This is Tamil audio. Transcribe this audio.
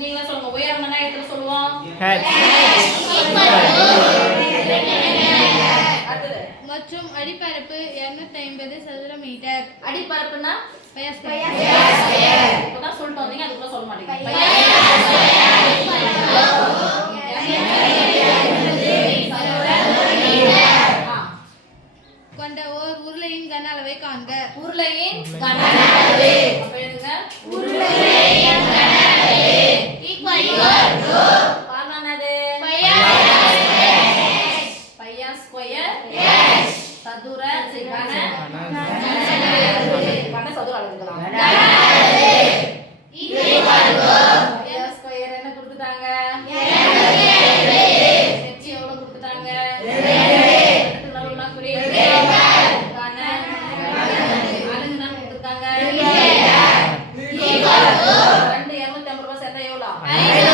நீங்க சொல்லுங்க உயரம்னா எதுல சொல்லுவோம் அடுத்து மற்றும் அடிப்பரப்பு 250 சதுர மீட்டர் அடிப்பரப்புனா இப்பதான் சொல்லிட்டு வந்தீங்க அதுக்குள்ள சொல்ல மாட்டீங்க கொண்ட ஓர் உருளையின் கன அளவை காண்க உருளையின் கன அளவு அப்ப எழுதுங்க உருளையின் கன அளவு ஈக்குவல் டு ஃபார்முலானது பையா ஸ்கொயர் சதுர கன சதுர அளவுக்கலாம் ஈக்குவல் டு பையா ஸ்கொயர் என்ன கொடுத்துட்டாங்க 2 h எவ்வளவு கொடுத்துட்டாங்க 2 நடுவுல குறி கன அலகு தான் கொடுத்துட்டாங்க ஈக்குவல் டு 2 250 ரூபாய் சேர்த்தா எவ்வளவு